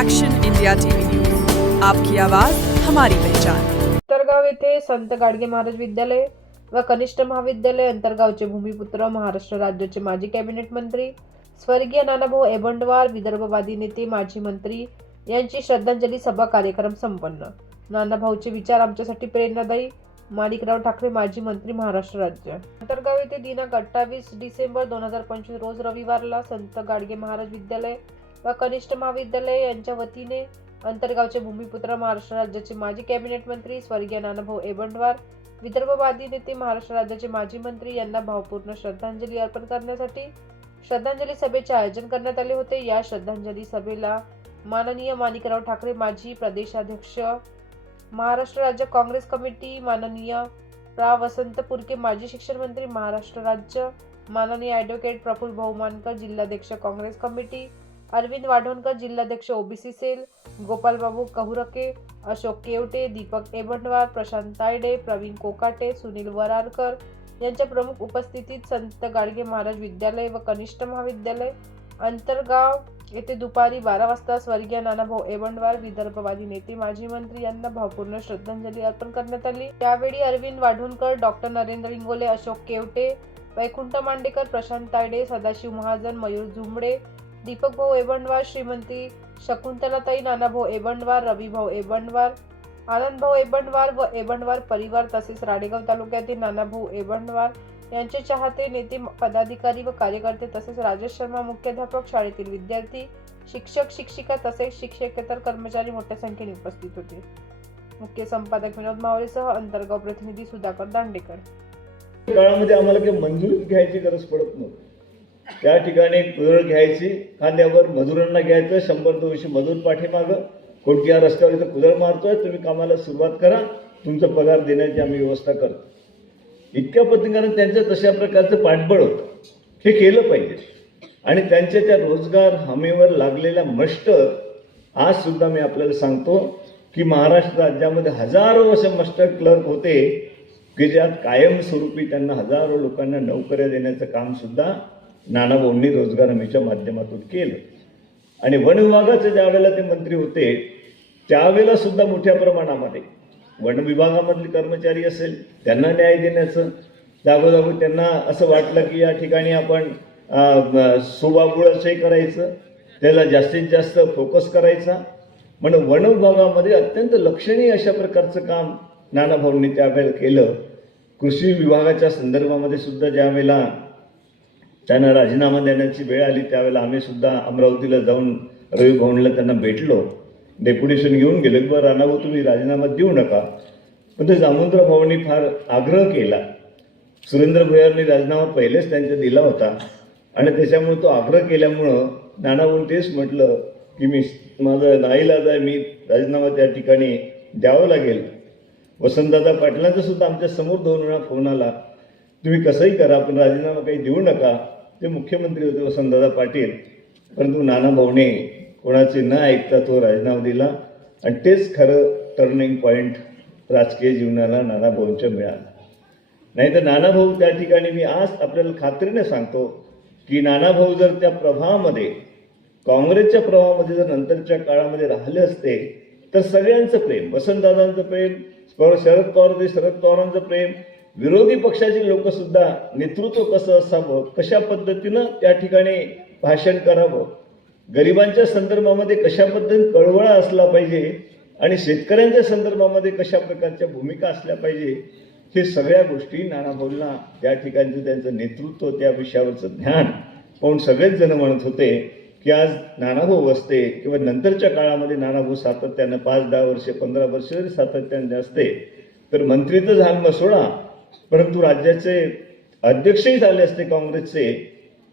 Action India TV news, आपकी आवाज हमारी पहचान। अंतरगाव येथे संत गाडगे महाराज विद्यालय व कनिष्ठ महाविद्यालय अंतरगावचे भूमिपुत्र, महाराष्ट्र राज्याचे माजी कॅबिनेट मंत्री स्वर्गीय नानाभाऊ एबंडवार, विदर्भवादी नेते माजी मंत्री यांची श्रद्धांजली सभा कार्यक्रम संपन्न। नानाभाऊचे विचार आमच्यासाठी प्रेरणादायी। माणिकराव ठाकरे, माजी मंत्री, महाराष्ट्र राज्य। अंतरगाव येथे दिनांक 28 डिसेंबर 2025 रोज रविवारला संत गाडगे महाराज विद्यालय व कनिष्ठ महाविद्यालय यांच्या वतीने अंतरगावचे भूमिपुत्र, महाराष्ट्र राज्याचे माजी कॅबिनेट मंत्री स्वर्गीय नानाभाऊ एबंडवार, विदर्भवादी नेते, महाराष्ट्र राज्याचे माजी मंत्री यांना भावपूर्ण श्रद्धांजली अर्पण करण्यासाठी श्रद्धांजली सभेचे आयोजन करण्यात आले होते। या श्रद्धांजली सभेला माननीय माणिकराव ठाकरे, माजी प्रदेशाध्यक्ष, महाराष्ट्र राज्य काँग्रेस कमिटी, माननीय प्रा वसंत पुरके, माजी शिक्षण मंत्री, महाराष्ट्र राज्य, माननीय ॲडव्होकेट प्रफुल्ल बहुमानकर, जिल्हाध्यक्ष काँग्रेस कमिटी, अरविंद वाढवणकर, जिल्हाध्यक्ष ओबीसी सेल, गोपालबाबू कहुरके, अशोक केवटे, दीपक एबंडवार, प्रशांत तायडे, प्रवीण कोकाटे, सुनील वरारकर यांच्या प्रमुख उपस्थितीत संत गाडगे महाराज विद्यालय व कनिष्ठ महाविद्यालय अंतरगाव येथे दुपारी 12 वाजता स्वर्गीय नानाभाऊ एबंडवार, विदर्भवादी नेते, माजी मंत्री यांना भावपूर्ण श्रद्धांजली अर्पण करण्यात आली। यावेळी अरविंद वाढवणकर, डॉक्टर नरेंद्र इंगोले, अशोक केवटे, वैकुंठ मांडेकर, प्रशांत तायडे, सदाशिव महाजन, मयूर झुंबडे, दीपक भाऊ एबंडवार, श्रीमंती शकुंतलाताई, नानाभाऊ एबंडवार, रविभाऊ एबंडवार, आनंदभाऊ एबंडवार व एबंडवार परिवार तसेच राडेगाव तालुक्यातील नानाभाऊ एबंडवार यांचे चाहते, नेते, पदाधिकारी व कार्यकर्ते तसेच राजेश शर्मा मुख्याध्यापक, शाळेतील विद्यार्थी, शिक्षक, शिक्षिका तसेच शिक्षकेतर कर्मचारी मोठ्या संख्येने उपस्थित होते। मुख्य संपादक विनोद मावळेसह अंतरगाव प्रतिनिधी सुधाकर दांडेकर। काळामध्ये आम्हाला काही मंजुरी घ्यायची गरज पडत नव्हती। त्या ठिकाणी कुदळ घ्यायची, खांद्यावर मजुरांना घ्यायचं, 100-200 मजूर पाठीमागं, कोणत्या रस्त्यावर इथं कुदळ मारतोय, तुम्ही कामाला सुरुवात करा, तुमचा पगार देण्याची आम्ही व्यवस्था करतो। इतक्या पद्धतीने त्यांचं तशा प्रकारचं पाठबळ होतं, हे केलं पाहिजे। आणि त्यांच्या त्या रोजगार हमीवर लागलेल्या मस्ट आज सुद्धा मी आपल्याला सांगतो की महाराष्ट्र राज्यामध्ये हजारो असे मास्टर क्लर्क होते की ज्यात कायमस्वरूपी त्यांना हजारो लोकांना नोकऱ्या देण्याचं काम सुद्धा नानाभाऊंनी रोजगार हमीच्या माध्यमातून केलं। आणि वन विभागाचे ज्या वेळेला ते मंत्री होते त्यावेळेला सुद्धा मोठ्या प्रमाणामध्ये वन विभागामधले कर्मचारी असेल त्यांना न्याय देण्याचं, जागोजागी त्यांना असं वाटलं की या ठिकाणी आपण सुबाबुळाचे करायचं, त्याला जास्तीत जास्त फोकस करायचा, म्हणून वन विभागामध्ये अत्यंत लक्षणीय अशा प्रकारचं काम नानाभाऊंनी त्यावेळेला केलं। कृषी विभागाच्या संदर्भामध्ये सुद्धा ज्यावेळेला त्यांना राजीनामा देण्याची वेळ आली त्यावेळेला आम्ही सुद्धा अमरावतीला जाऊन रवी भवनला त्यांना भेटलो, डेप्युटेशन घेऊन गेलो की बरं राणाभाऊ तुम्ही राजीनामा देऊ नका, पण ते जामुंद्र भाऊंनी फार आग्रह केला। सुरेंद्र भुयारनी राजीनामा पहिलेच त्यांचा दिला होता आणि त्याच्यामुळे तो आग्रह केल्यामुळं नानाभाऊंनी तेच म्हटलं की मी माझं नाईलाज आहे, मी राजीनामा त्या ठिकाणी द्यावं लागेल। वसंतदादा पाटलांचा सुद्धा आमच्या समोर 2 वेळा फोन आला, तुम्ही कसंही करा पण राजीनामा काही देऊ नका। ते मुख्यमंत्री होते वसंतदादा पाटील, परंतु नानाभाऊने कोणाचे न ऐकता तो राजीनामा दिला आणि तेच खरं टर्निंग पॉईंट राजकीय जीवनाला नानाभाऊंच्या मिळाला। नाही तर नानाभाऊ त्या ठिकाणी मी आज आपल्याला खात्रीने सांगतो की नानाभाऊ जर त्या प्रवाहामध्ये काँग्रेसच्या प्रवाहामध्ये जर नंतरच्या काळामध्ये राहिले असते तर सगळ्यांचं प्रेम, वसंतदादांचं प्रेम, शरद पवार होते शरद पवारांचं प्रेम, विरोधी पक्षाचे लोक सुद्धा नेतृत्व कसं असावं, कशा पद्धतीनं त्या ठिकाणी भाषण करावं, गरिबांच्या संदर्भामध्ये कशा पद्धतीने कळवळा असला पाहिजे आणि शेतकऱ्यांच्या संदर्भामध्ये कशा प्रकारच्या भूमिका असल्या पाहिजे, हे सगळ्या गोष्टी नानाभाऊंना त्या ठिकाणचं त्यांचं नेतृत्व, त्या विषयावरचं ध्यान पाहून सगळेच जण म्हणत होते की आज नानाभाऊ असते किंवा नंतरच्या काळामध्ये नानाभाऊ सातत्यानं 5-10 वर्ष 15 वर्ष जरी सातत्याने असते तर मंत्री तर झालं सोडा, परंतु राज्याचे अध्यक्षही झाले असते काँग्रेसचे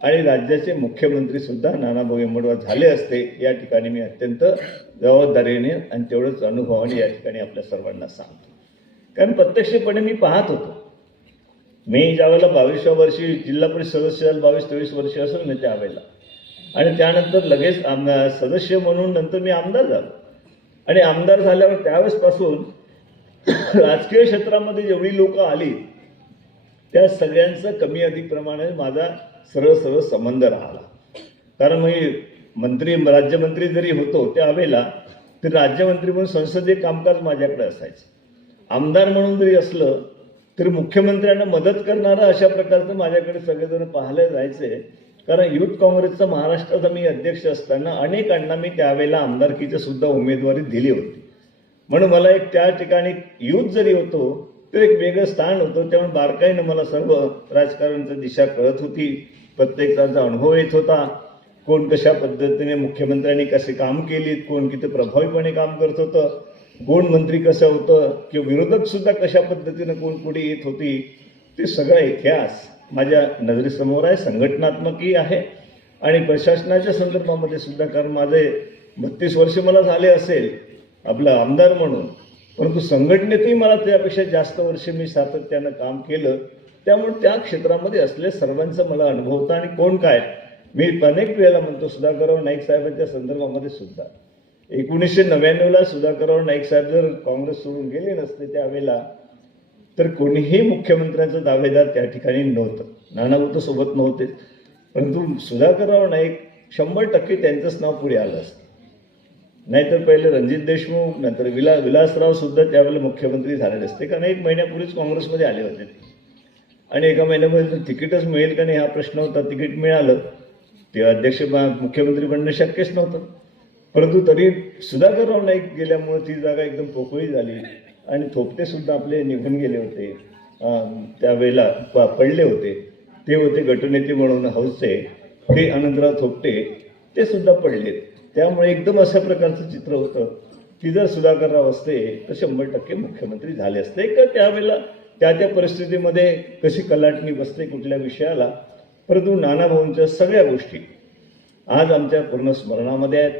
आणि राज्याचे मुख्यमंत्री सुद्धा नानाभाऊ एबंडवार झाले असते। या ठिकाणी मी अत्यंत जबाबदारीने आणि तेवढंच अनुभवाने या ठिकाणी आपल्या सर्वांना सांगतो, कारण प्रत्यक्षपणे मी पाहत होतो। मी ज्यावेळेला 22व्या वर्षी जिल्हा परिषद सदस्य 22-23 वर्ष असेल ना त्यावेळेला, आणि त्यानंतर लगेच सदस्य म्हणून नंतर मी आमदार झालो आणि आमदार झाल्यावर त्यावेळेसपासून राजकीय क्षेत्रामध्ये जेवढी लोक आली त्या सगळ्यांचं कमी अधिक प्रमाणे माझा सरळ संबंध राहिला। कारण राज्यमंत्री जरी होतो त्यावेळेला तर राज्यमंत्री म्हणून संसदीय कामकाज माझ्याकडे असायचं. आमदार म्हणून जरी असलं तर मुख्यमंत्र्यांना मदत करणारं अशा प्रकारचं माझ्याकडे सगळेजण पाहायला जायचे. कारण युथ काँग्रेसचा महाराष्ट्राचा मी अध्यक्ष असताना अनेकांना मी त्यावेळेला आमदारकीची सुद्धा उमेदवारी दिली होती. म्हणून मला एक त्या ठिकाणी युथ जरी होतो तर एक वेगळं स्थान होतं. त्यामुळे बारकाईनं मला सर्व राजकारणाची दिशा कळत होती, प्रत्येकाचा अनुभव येत होता. कोण कशा पद्धतीने मुख्यमंत्र्यांनी कसे काम केलीत, कोण किती प्रभावीपणे काम करत होतं, कोण मंत्री कसं होतं किंवा विरोधक सुद्धा कशा पद्धतीनं कोण पुढे येत होती, ते सगळा इतिहास माझ्या नजरेसमोर आहे. संघटनात्मकही आहे आणि प्रशासनाच्या संदर्भामध्ये सुद्धा. कारण माझे 32 वर्ष मला झाले असेल आपला आमदार म्हणून, परंतु संघटनेतही मला त्यापेक्षा जास्त वर्ष मी सातत्यानं काम केलं. त्यामुळे त्या क्षेत्रामध्ये असले सर्वांचा मला अनुभव होता. आणि कोण काय मी अनेक वेळेला म्हणतो, सुधाकरराव नाईक साहेबांच्या संदर्भामध्ये सुद्धा 1999ला सुधाकरराव नाईक साहेब जर काँग्रेस सोडून गेले नसते त्यावेळेला तर कोणीही मुख्यमंत्र्यांचा दावेदार त्या ठिकाणी नव्हतं. नानाभाऊ तर सोबत नव्हतेच, परंतु सुधाकरराव नाईक 100% त्यांचंच नाव पुढे आलं असतं. नाहीतर पहिले रणजित देशमुख, नंतर विलासराव सुद्धा त्यावेळेला मुख्यमंत्री झाले असते. कारण 1 महिन्यापूर्वीच काँग्रेसमध्ये आले होते आणि एका महिन्यामध्ये तिकीटच मिळेल का नाही हा प्रश्न होता. तिकीट मिळालं ते अध्यक्ष मुख्यमंत्री बनणं शक्यच नव्हतं. परंतु तरी सुधाकरराव नाईक गेल्यामुळे ती जागा एकदम पोकळी झाली आणि थोपटे सुद्धा आपले निघून गेले होते. त्यावेळेला पडले होते. ते होते गटनेते म्हणून हौसचे, ते अनंतराव थोपटे, ते सुद्धा पडले. त्यामुळे एकदम अशा प्रकारचं चित्र होतं की जर सुधाकरराव असते तर 100% मुख्यमंत्री झाले असते. का त्यावेळेला त्या परिस्थितीमध्ये कशी कलाटणी बसते कुठल्या विषयाला. परंतु नानाभाऊंच्या सगळ्या गोष्टी आज आमच्या पूर्ण स्मरणामध्ये आहेत.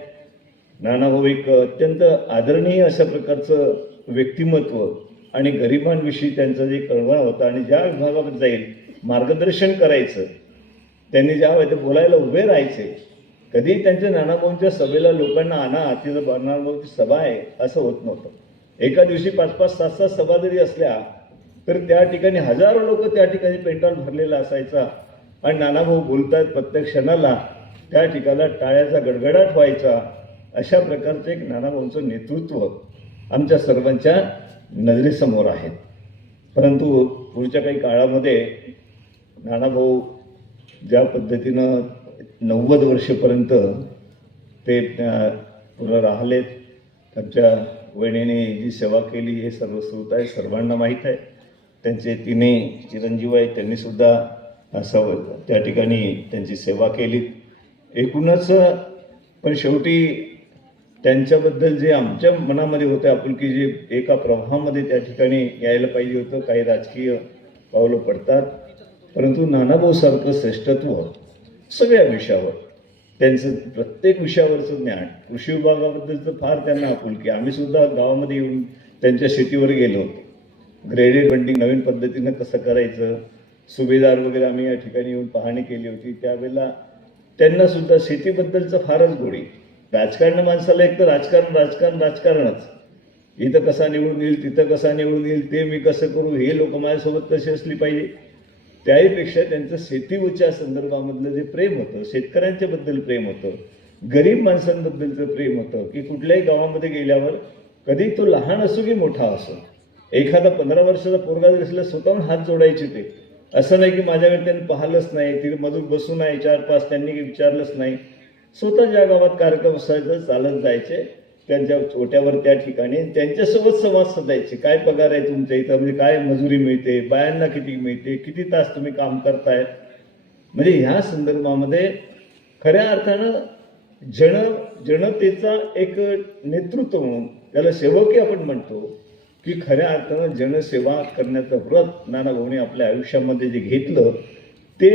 नानाभाऊ एक अत्यंत आदरणीय अशा प्रकारचं व्यक्तिमत्व आणि गरिबांविषयी त्यांचा जे कळवळा होता. आणि ज्या विभागामध्ये जाईल मार्गदर्शन करायचं, त्यांनी ज्या वेळेला बोलायला उभे राहायचे, कधी त्यांच्या नानाभाऊंच्या सभेला लोकांना आणा तिथं नानाभाऊंची सभा आहे असं होत नव्हतं. एका दिवशी 5-5, 7-7 सभा जरी असल्या तर त्या ठिकाणी हजारो लोक त्या ठिकाणी पेंडॉल भरलेला असायचा आणि नानाभाऊ बोलतात प्रत्येक क्षणाला त्या ठिकाणी टाळ्याचा गडगडाट व्हायचा. अशा प्रकारचं एक नानाभाऊंचं नेतृत्व आमच्या सर्वांच्या नजरेसमोर आहे. परंतु पुढच्या काही काळामध्ये नानाभाऊ ज्या पद्धतीनं 90 वर्षेपर्यंत ते पुढं राहिलेत, त्यांच्या वहिनीने जी सेवा केली हे सर्व श्रोत आहे, सर्वांना माहीत आहे. त्यांचे तिन्ही चिरंजीव आहेत, त्यांनीसुद्धा असं त्या ठिकाणी त्यांची सेवा केली. एकूणच पण शेवटी त्यांच्याबद्दल जे आमच्या मनामध्ये होतं आपुलकी, जे एका प्रवाहामध्ये त्या ठिकाणी यायला पाहिजे होतं. काही राजकीय पावलं पडतात, परंतु नानाभाऊसारखं श्रेष्ठत्व सगळ्या विषयावर, त्यांचं प्रत्येक विषयावरचं ज्ञान, कृषी विभागाबद्दलचं फार त्यांना आपुलकी. आम्हीसुद्धा गावामध्ये येऊन त्यांच्या शेतीवर गेलो होतो. ग्रेडेड बंडिंग नवीन पद्धतीनं कसं करायचं, सुभेदार वगैरे आम्ही या ठिकाणी येऊन पाहणी केली होती. त्यावेळेला त्यांनासुद्धा शेतीबद्दलचं फारच गोडी. राजकारण माणसाला एक तर राजकारणच, इथं कसा निवडून येईल, तिथं कसा निवडून येईल, ते मी कसं करू, हे लोक माझ्यासोबत कशी असली पाहिजे, त्याहीपेक्षा त्यांचं शेतीच्या संदर्भामधलं जे प्रेम होतं, शेतकऱ्यांच्याबद्दल प्रेम होतं, गरीब माणसांबद्दलचं प्रेम होतं की कुठल्याही गावामध्ये गेल्यावर कधी तो लहान असो की मोठा असो, एखादा 15 वर्षाचा पोरगा जर असला स्वतःहून हात जोडायचे. ते असं नाही की माझ्याकडे त्यांनी पाहिलंच नाही, तिथे मधून बसून आहे 4-5 त्यांनी विचारलंच नाही. स्वतः ज्या गावात कार्यक्रम असायचं चालत जायचे त्यांच्या छोट्यावर त्या ठिकाणी, त्यांच्यासोबत संवाद साधायचे. काय पगार आहे तुमच्या इथं, म्हणजे काय मजुरी मिळते, बायांना किती मिळते, किती तास तुम्ही काम करताय. म्हणजे ह्या संदर्भामध्ये खऱ्या अर्थानं जनतेचा एक नेतृत्व म्हणून, त्याला सेवकी आपण म्हणतो, की खऱ्या अर्थानं जनसेवा करण्याचं व्रत नानाभाऊंनी आपल्या आयुष्यामध्ये जे घेतलं ते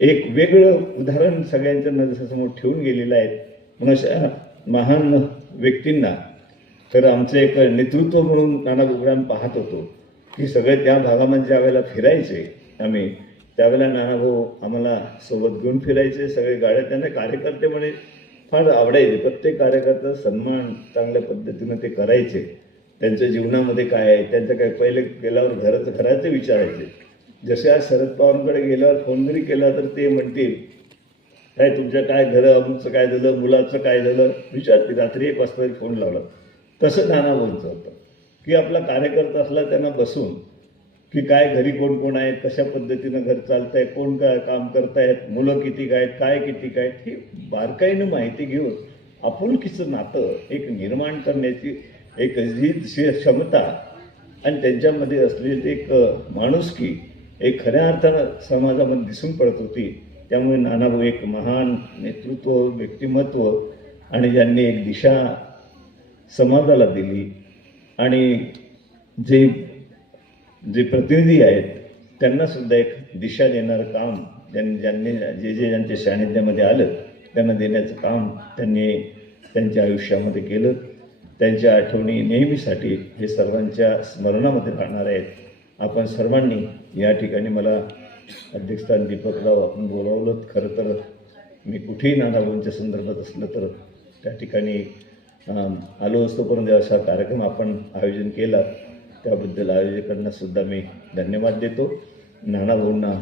एक वेगळं उदाहरण सगळ्यांच्या नजरेसमोर ठेवून गेलेलं आहे. म्हणून अशा महान व्यक्तींना तर आमचं एक नेतृत्व म्हणून नानाभाऊ आम्ही पाहत होतो की सगळे त्या भागामध्ये ज्या वेळेला फिरायचे आम्ही, त्यावेळेला नानाभाऊ आम्हाला सोबत घेऊन फिरायचे. सगळे गाड्या त्यांना कार्यकर्ते म्हणे फार आवडायचे. प्रत्येक कार्यकर्ता सन्मान चांगल्या पद्धतीनं ते करायचे. त्यांच्या जीवनामध्ये काय आहे, त्यांचं काय, पहिले गेल्यावर घराचे विचारायचे. जसे आज शरद पवारांकडे गेल्यावर फोन जरी केला तर ते म्हणतील काय तुमच्या काय घरं अमुकचं काय झालं, मुलाचं काय झालं विचारते. रात्री 1 वाजता फोन लावला. तसं नानाभाऊंचं होतं की आपला कार्यकर्ता असला त्यांना बसून की काय घरी कोण कोण आहेत, कशा पद्धतीनं घर चालत आहे, कोण काय काम करतायत, मुलं किती काय काय किती काय, ही बारकाईनं माहिती घेऊन आपुलकीचं नातं एक निर्माण करण्याची एक जी क्षमता आणि त्यांच्यामध्ये असलेली एक माणुसकी एक खऱ्या अर्थानं समाजामध्ये दिसून पडत होती. त्यामुळे नानाभाऊ एक महान नेतृत्व व्यक्तिमत्व आणि ज्यांनी एक दिशा समाजाला दिली आणि जे जे प्रतिनिधी आहेत त्यांना सुद्धा एक दिशा देणारं काम ज्यांनी ज्यांच्या सानिध्यामध्ये आलं त्यांना देण्याचं काम त्यांनी त्यांच्या आयुष्यामध्ये केलं. त्यांच्या आठवणी नेहमीसाठी हे सर्वांच्या स्मरणामध्ये राहणार आहेत. आपण सर्वांनी या ठिकाणी मला अध्यक्षस्थान दीपकराव आपण बोलावलं. खरं तर मी कुठेही नानाभाऊंच्या संदर्भात असलं तर त्या ठिकाणी आलो असतो, परंतु असा कार्यक्रम आपण आयोजन केला त्याबद्दल आयोजकांना सुद्धा मी धन्यवाद देतो. नानाभाऊंना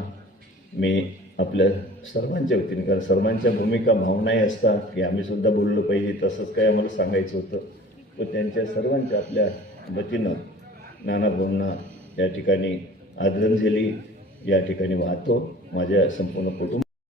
मी आपल्या सर्वांच्या वतीने, कारण सर्वांच्या भूमिका भावनाही असतात की आम्ही सुद्धा बोललो पाहिजे, तसंच काही आम्हाला सांगायचं होतं, तर त्यांच्या सर्वांच्या आपल्या वतीनं नानाभाऊंना या ठिकाणी आदरांजली या ठिकाणी वाहतो. माझ्या संपूर्ण कुटुंब